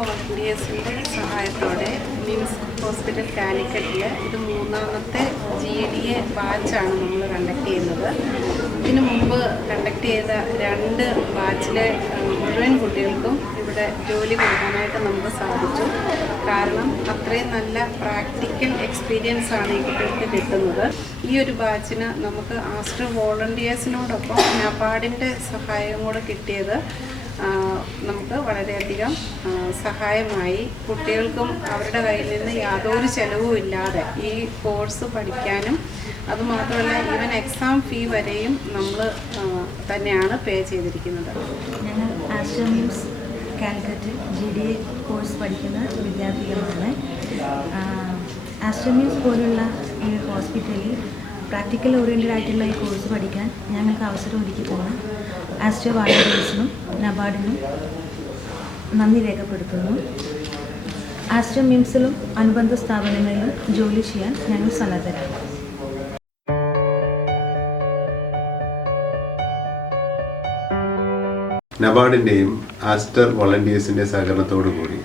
വോളണ്ടിയേഴ്സിൻ്റെ സഹായത്തോടെ മിംസ് ഹോസ്പിറ്റൽ കാലിക്കറ്റിൽ ഇത് 3ാമത്തെ GDA ബാച്ചാണ് നമ്മൾ കണ്ടക്ട് ചെയ്യുന്നത്. ഇതിനു മുമ്പ് കണ്ടക്ട് ചെയ്ത 2 ബാച്ചിലെ മുഴുവൻ കുട്ടികൾക്കും ഇവിടെ ജോലി കൊടുക്കാനായിട്ട് നമുക്ക് സാധിച്ചു. കാരണം അത്രയും നല്ല പ്രാക്ടിക്കൽ എക്സ്പീരിയൻസ് ആണ് ഈ കുട്ടികൾക്ക് കിട്ടുന്നത്. ഈ ഒരു ബാച്ചിന് നമുക്ക് ആസ്റ്റർ വോളണ്ടിയേഴ്സിനോടൊപ്പം നബാർഡിൻ്റെ സഹായം കൂടെ കിട്ടിയത് നമുക്ക് വളരെയധികം സഹായമായി. കുട്ടികൾക്കും അവരുടെ കയ്യിൽ നിന്ന് യാതൊരു ചെലവും ഇല്ലാതെ ഈ കോഴ്സ് പഠിക്കാനും അതുമാത്രമല്ല ഈവൻ എക്സാം ഫീ വരെയും നമ്മൾ തന്നെയാണ് പേ ചെയ്തിരിക്കുന്നത്. ഞങ്ങൾ Aster MIMS Calicut GDA course പഠിക്കുന്ന വിദ്യാർത്ഥികളാണ്. ആസ്റ്റർ മിംസ് പോലുള്ള ഈ ഹോസ്പിറ്റലിൽ പ്രാക്ടിക്കൽ ഓറിയൻറ്റഡ് ആയിട്ടുള്ള ഈ കോഴ്സ് പഠിക്കാൻ ഞങ്ങൾക്ക് അവസരം ഒരുക്കി തന്ന ആസ്റ്റർ വോളണ്ടിയേഴ്സിനും നബാർഡിനും നന്ദി രേഖപ്പെടുത്തുന്നു. ആസ്റ്റർ മിംസിലും അനുബന്ധ സ്ഥാപനങ്ങളിലും ജോലി ചെയ്യാൻ ഞങ്ങൾ സന്നദ്ധരാണ്. നബാർഡിൻ്റെയും ആസ്റ്റർ വോളണ്ടിയേഴ്സിൻ്റെ സഹകരണത്തോടു കൂടി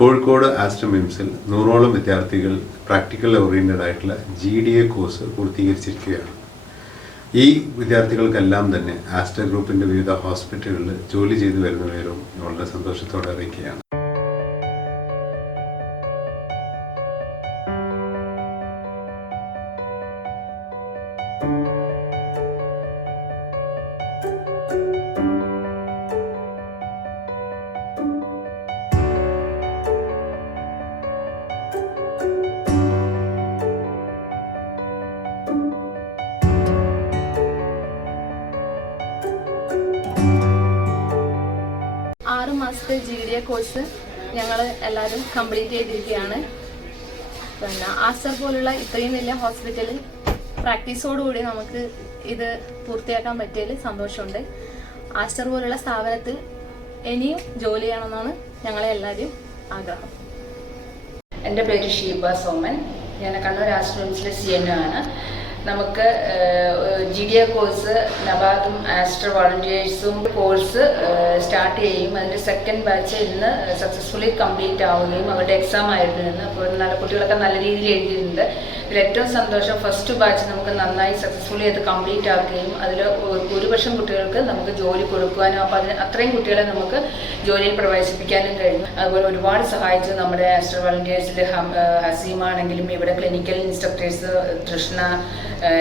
കോഴിക്കോട് ആസ്റ്റർ മിംസിൽ 100ഓളം വിദ്യാർത്ഥികൾ പ്രാക്ടിക്കൽ ഓറിയൻറ്റഡ് ആയിട്ടുള്ള GDA കോഴ്സ് പൂർത്തീകരിച്ചിരിക്കുകയാണ്. ഈ വിദ്യാർത്ഥികൾക്കെല്ലാം തന്നെ ആസ്റ്റർ ഗ്രൂപ്പിൻ്റെ വിവിധ ഹോസ്പിറ്റലുകളിൽ ജോലി ചെയ്തു വരുന്നവരും വളരെ സന്തോഷത്തോടെ അറിയിക്കുകയാണ്. മാസത്തെ GDA കോഴ്സ് ഞങ്ങൾ എല്ലാവരും കംപ്ലീറ്റ് ചെയ്തിരിക്കുകയാണ്. പിന്നെ ആസ്റ്റർ പോലുള്ള ഇത്രയും വലിയ ഹോസ്പിറ്റലിൽ പ്രാക്ടീസോടുകൂടി നമുക്ക് ഇത് പൂർത്തിയാക്കാൻ പറ്റിയതിൽ സന്തോഷമുണ്ട്. ആസ്റ്റർ പോലുള്ള സ്ഥാപനത്തിൽ ഇനിയും ജോലി ചെയ്യണമെന്നാണ് ഞങ്ങളെ എല്ലാവരും ആഗ്രഹം. എൻ്റെ പേര് ഷീബ സോമൻ. ഞാൻ കണ്ണൂർ ആസ്റ്റർ മിംസിലെ CNO ആണ്. നമുക്ക് GDA കോഴ്സ് നബാർഡും ആസ്റ്റർ വോളണ്ടിയേഴ്സും കോഴ്സ് സ്റ്റാർട്ട് ചെയ്യും. അതിൻ്റെ 2nd ബാച്ച് ഇന്ന് സക്സസ്ഫുള്ളി കംപ്ലീറ്റ് ആവുകയും അവരുടെ എക്സാം ആയിരുന്നു ഇന്ന്. അപ്പോൾ നല്ല കുട്ടികളൊക്കെ നല്ല രീതിയിൽ എഴുതിയിട്ടുണ്ട്. ഇതിൽ ഏറ്റവും സന്തോഷം ഫസ്റ്റ് ബാച്ച് നമുക്ക് നന്നായി സക്സസ്ഫുള്ളി അത് കംപ്ലീറ്റ് ആക്കുകയും അതിൽ 1% കുട്ടികൾക്ക് നമുക്ക് ജോലി കൊടുക്കുവാനും അപ്പോൾ അത്രയും കുട്ടികളെ നമുക്ക് ജോലിയിൽ പ്രവേശിപ്പിക്കാനും കഴിഞ്ഞു. അതുപോലെ ഒരുപാട് സഹായിച്ചു നമ്മുടെ ആസ്റ്റർ വോളണ്ടിയേഴ്സിൽ ഹസീമാണെങ്കിലും ഇവിടെ ക്ലിനിക്കൽ ഇൻസ്ട്രക്ടേഴ്സ് തൃഷ്ണ,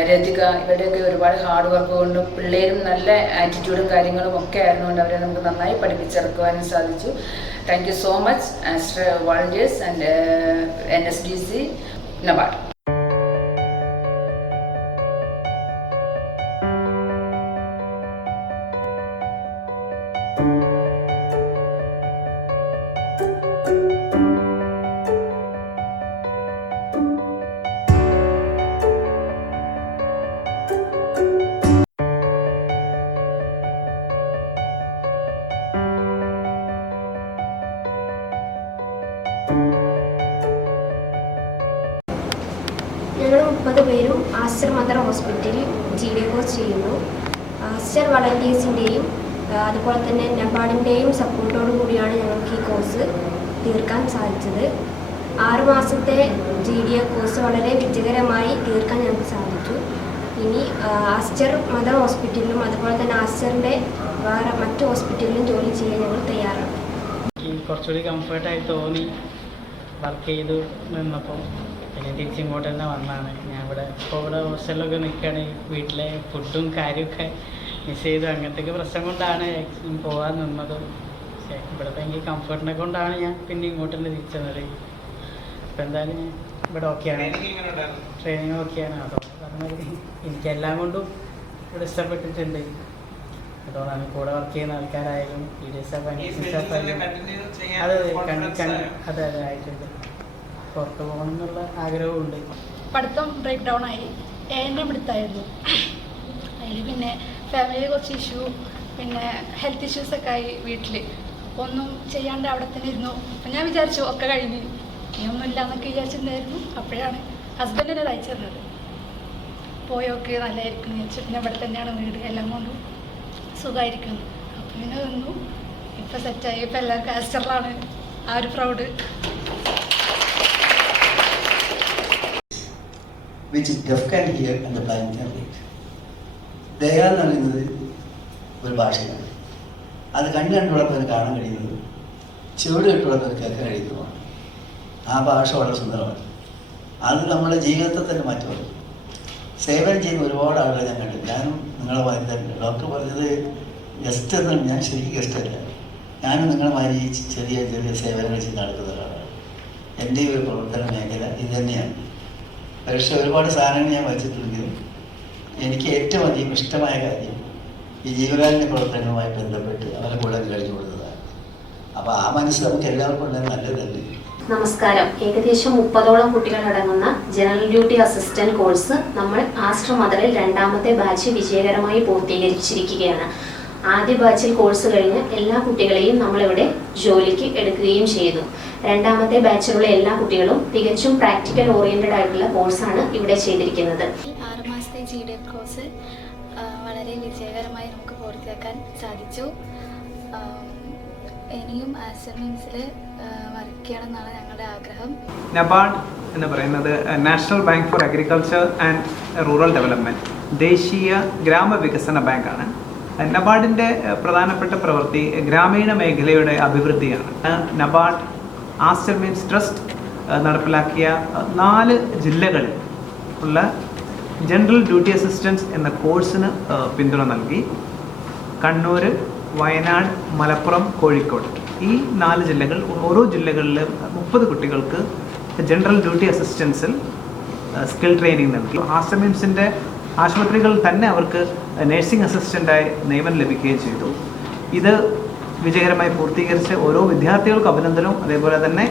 രതിക ഇവരുടെയൊക്കെ ഒരുപാട് ഹാർഡ് വർക്ക് കൊണ്ടും പിള്ളേരും നല്ല ആറ്റിറ്റ്യൂഡും കാര്യങ്ങളും ഒക്കെ ആയിരുന്നുകൊണ്ട് അവരെ നമുക്ക് നന്നായി പഠിപ്പിച്ചെടുക്കുവാനും സാധിച്ചു. Thank you so much Aster volunteers and NSDC NABARD. ഞങ്ങൾ 30 പേരും ആസ്റ്റർ മദർ ഹോസ്പിറ്റലിൽ GDA കോഴ്സ് ചെയ്യുന്നു. ആസ്റ്റർ വോളണ്ടിയേഴ്സിൻ്റെയും അതുപോലെ തന്നെ നബാർഡിൻ്റെയും സപ്പോർട്ടോടു കൂടിയാണ് ഞങ്ങൾക്ക് ഈ കോഴ്സ് തീർക്കാൻ സാധിച്ചത്. 6 മാസത്തെ GDA കോഴ്സ് വളരെ വിജയകരമായി തീർക്കാൻ ഞങ്ങൾക്ക് സാധിച്ചു. ഇനി ആസ്റ്റർ മദർ ഹോസ്പിറ്റലിലും അതുപോലെ തന്നെ ആസ്റ്ററിൻ്റെ വേറെ മറ്റു ഹോസ്പിറ്റലിലും ജോലി ചെയ്യാൻ ഞങ്ങൾ തയ്യാറാണ്. കുറച്ചുകൂടി കംഫർട്ടായി തോന്നി വർക്ക് ചെയ്തു നിന്നപ്പോൾ. പിന്നെ തിരിച്ചിങ്ങോട്ട് തന്നെ വന്നതാണ്. ഞാൻ ഇവിടെ ഹോസ്റ്റലിലൊക്കെ നിൽക്കുകയാണെങ്കിൽ വീട്ടിലെ ഫുഡും കാര്യമൊക്കെ മിസ് ചെയ്തു. അങ്ങനത്തെ പ്രശ്നം കൊണ്ടാണ് പോകാൻ നിന്നത്. പക്ഷേ ഇവിടുത്തെ എനിക്ക് കംഫർട്ടിനെ കൊണ്ടാണ് ഞാൻ പിന്നെ ഇങ്ങോട്ട് തന്നെ തിരിച്ചത്. അപ്പോൾ എന്തായാലും ഞാൻ ഇവിടെ ഓക്കെയാണ്. ട്രെയിനിങ് ഓക്കെയാണ്. അതുകൊണ്ട് എനിക്കെല്ലാം കൊണ്ടും ഇവിടെ ഇഷ്ടപ്പെട്ടിട്ടുണ്ട്. അതുകൊണ്ടാണ് കൂടെ വർക്ക് ചെയ്യുന്ന ആൾക്കാരായാലും അതെ ആയിട്ടുണ്ട്. പുറത്ത് പോകണം എന്നുള്ള ആഗ്രഹമുണ്ട്. പഠിത്തം ബ്രേക്ക് ഡൗൺ ആയി. എൻ്റെ അടുത്തായിരുന്നു. അതിൽ പിന്നെ ഫാമിലിയിൽ കുറച്ച് ഇഷ്യൂ, പിന്നെ ഹെൽത്ത് ഇഷ്യൂസൊക്കെ ആയി വീട്ടിൽ. ഒന്നും ചെയ്യാണ്ട് അവിടെ തന്നെ ഇരുന്നു. അപ്പം ഞാൻ വിചാരിച്ചു ഒക്കെ കഴിഞ്ഞ് ഇനിയൊന്നും ഇല്ല എന്നൊക്കെ വിചാരിച്ചിട്ടുണ്ടായിരുന്നു. അപ്പോഴാണ് ഹസ്ബൻഡിനെ അയച്ചു തന്നത്. പോയൊക്കെ നല്ലതായിരിക്കും വിചാരിച്ചു. പിന്നെ ഇവിടെ തന്നെയാണ് വീട്, എല്ലാം കൊണ്ടും സുഖമായിരിക്കുന്നു. അപ്പം പിന്നെ നിന്നു. ഇപ്പം സെറ്റായി. ഇപ്പം എല്ലാവർക്കും ആസ്റ്ററിലാണ് ആ ഒരു proud. which deaf can hear and the blind can read. ദയ എന്ന് പറയുന്നത് ഒരു ഭാഷയാണ്. അത് കണ്ടുള്ളവർക്ക് കാണാൻ കഴിയുന്നത്, ചെവിട് കെട്ടുള്ളവർക്ക് കേൾക്കാൻ കഴിയുന്നതുമാണ്. ആ ഭാഷ വളരെ സുന്ദരമാണ്. അത് നമ്മുടെ ജീവിതത്തെ തന്നെ മാറ്റുന്നു. സേവനം ചെയ്യുന്ന ഒരുപാട് ആളുകളെ ഞാൻ കണ്ടു. ഞാനും നിങ്ങളെ മാതിരി തന്നെ. ഡോക്ടർ പറഞ്ഞത് ഗസ്റ്റ് എന്നാണ്. ഞാൻ ശരിക്കും ഗസ്റ്റല്ല. ഞാനും നിങ്ങളെ മാതിരി ചെറിയ ചെറിയ സേവനങ്ങൾ ചെയ്ത് നടക്കുന്ന ഒരാളാണ്. എൻ്റെ ഒരു പ്രവർത്തന മേഖല ഇത് തന്നെയാണ്. പക്ഷേ ഒരുപാട് സാധനങ്ങൾ ഞാൻ വച്ചിട്ടുണ്ടെങ്കിലും എനിക്ക് ഏറ്റവും അധികം ഇഷ്ടമായ കാര്യം ഈ ജീവകാരുണ്യ പ്രവർത്തനങ്ങളുമായി ബന്ധപ്പെട്ട് അവരെ കൂടെ കഴിഞ്ഞു കൊടുത്തതാണ്. അപ്പോൾ ആ മനസ്സ് നമുക്ക് എല്ലാവർക്കും ഉള്ളത് നല്ലതല്ലേ. നമസ്കാരം. ഏകദേശം 30ഓളം കുട്ടികളടങ്ങുന്ന ജനറൽ ഡ്യൂട്ടി അസിസ്റ്റന്റ് കോഴ്സ് നമ്മൾ ആസ്റ്റർ മദറിൽ രണ്ടാമത്തെ ബാച്ച് വിജയകരമായി പൂർത്തീകരിച്ചിരിക്കുകയാണ്. ആദ്യ ബാച്ചിൽ കോഴ്സ് കഴിഞ്ഞ് എല്ലാ കുട്ടികളെയും നമ്മളിവിടെ ജോലിക്ക് എടുക്കുകയും ചെയ്തു. രണ്ടാമത്തെ ബാച്ചിലുള്ള എല്ലാ കുട്ടികളും തികച്ചും പ്രാക്ടിക്കൽ ഓറിയന്റഡ് ആയിട്ടുള്ള കോഴ്സാണ് ഇവിടെ ചെയ്തിരിക്കുന്നത്. 6 മാസത്തെ GDA കോഴ്സ് വളരെ വിജയകരമായി നമുക്ക് പൂർത്തിയാക്കാൻ സാധിച്ചു. ഇനിയും ആസ്റ്റർ മീംസിൽ വർക്ക് ചെയ്യണം എന്നാണ് ഞങ്ങളുടെ ആഗ്രഹം. നബാർഡ് എന്ന് പറയുന്നത് national bank for agriculture and rural development, ദേശീയ ഗ്രാമവികസന ബാങ്കാണ്. നബാർഡിൻ്റെ പ്രധാനപ്പെട്ട പ്രവൃത്തി ഗ്രാമീണ മേഖലയുടെ അഭിവൃദ്ധിയാണ്. നബാർഡ് ആസ്റ്റർ മീംസ് ട്രസ്റ്റ് നടപ്പിലാക്കിയ 4 ജില്ലകളിൽ ഉള്ള ജനറൽ ഡ്യൂട്ടി അസിസ്റ്റൻസ് എന്ന കോഴ്സിന് പിന്തുണ നൽകി. കണ്ണൂർ, വയനാട്, മലപ്പുറം, കോഴിക്കോട് ഈ 4 ജില്ലകൾ, ഓരോ ജില്ലകളിൽ 30 കുട്ടികൾക്ക് ജനറൽ ഡ്യൂട്ടി അസിസ്റ്റൻസിൽ സ്കിൽ ട്രെയിനിങ് നൽകി. ആസ്റ്റർ മീംസിൻ്റെ ആശുപത്രികളിൽ തന്നെ അവർക്ക് നഴ്സിംഗ് അസിസ്റ്റൻ്റായി നിയമനം ലഭിക്കുകയും ചെയ്തു. ഇത് വിജയകരമായി പൂർത്തീകരിച്ച് ഓരോ വിദ്യാർത്ഥികൾക്കും അഭിനന്ദനവും. അതേപോലെ തന്നെ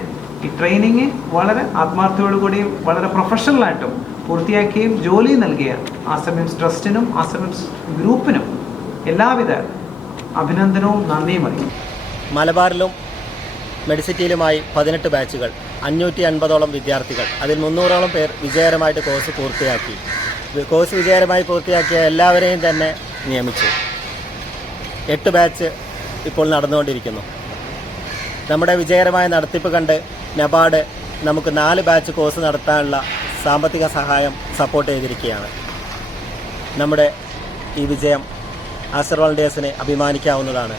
ഈ ട്രെയിനിങ് വളരെ ആത്മാർത്ഥതയോടുകൂടിയും വളരെ പ്രൊഫഷണലായിട്ടും പൂർത്തിയാക്കുകയും ജോലി നൽകിയ ആസ്റ്റർ മീംസ് ട്രസ്റ്റിനും ആസ്റ്റർ മീംസ് ഗ്രൂപ്പിനും എല്ലാവിധ അഭിനന്ദനവും നന്ദിയും അറിയിക്കും. മലബാറിലും മെഡിസിറ്റിയിലുമായി 18 ബാച്ചുകൾ, 550ഓളം വിദ്യാർത്ഥികൾ, അതിൽ 300ഓളം പേർ വിജയകരമായിട്ട് കോഴ്സ് പൂർത്തിയാക്കി. കോഴ്സ് വിജയകരമായി പൂർത്തിയാക്കിയ എല്ലാവരെയും തന്നെ നിയമിച്ചു. 8 ബാച്ച് ഇപ്പോൾ നടന്നുകൊണ്ടിരിക്കുന്നു. നമ്മുടെ വിജയകരമായ നടത്തിപ്പ് കണ്ട് നബാർഡ് നമുക്ക് 4 ബാച്ച് കോഴ്സ് നടത്താനുള്ള സാമ്പത്തിക സഹായം സപ്പോർട്ട് ചെയ്തിരിക്കുകയാണ്. നമ്മുടെ ഈ വിജയം ആസ്റ്റർ വോളണ്ടിയേഴ്സിനെ അഭിമാനിക്കാവുന്നതാണ്.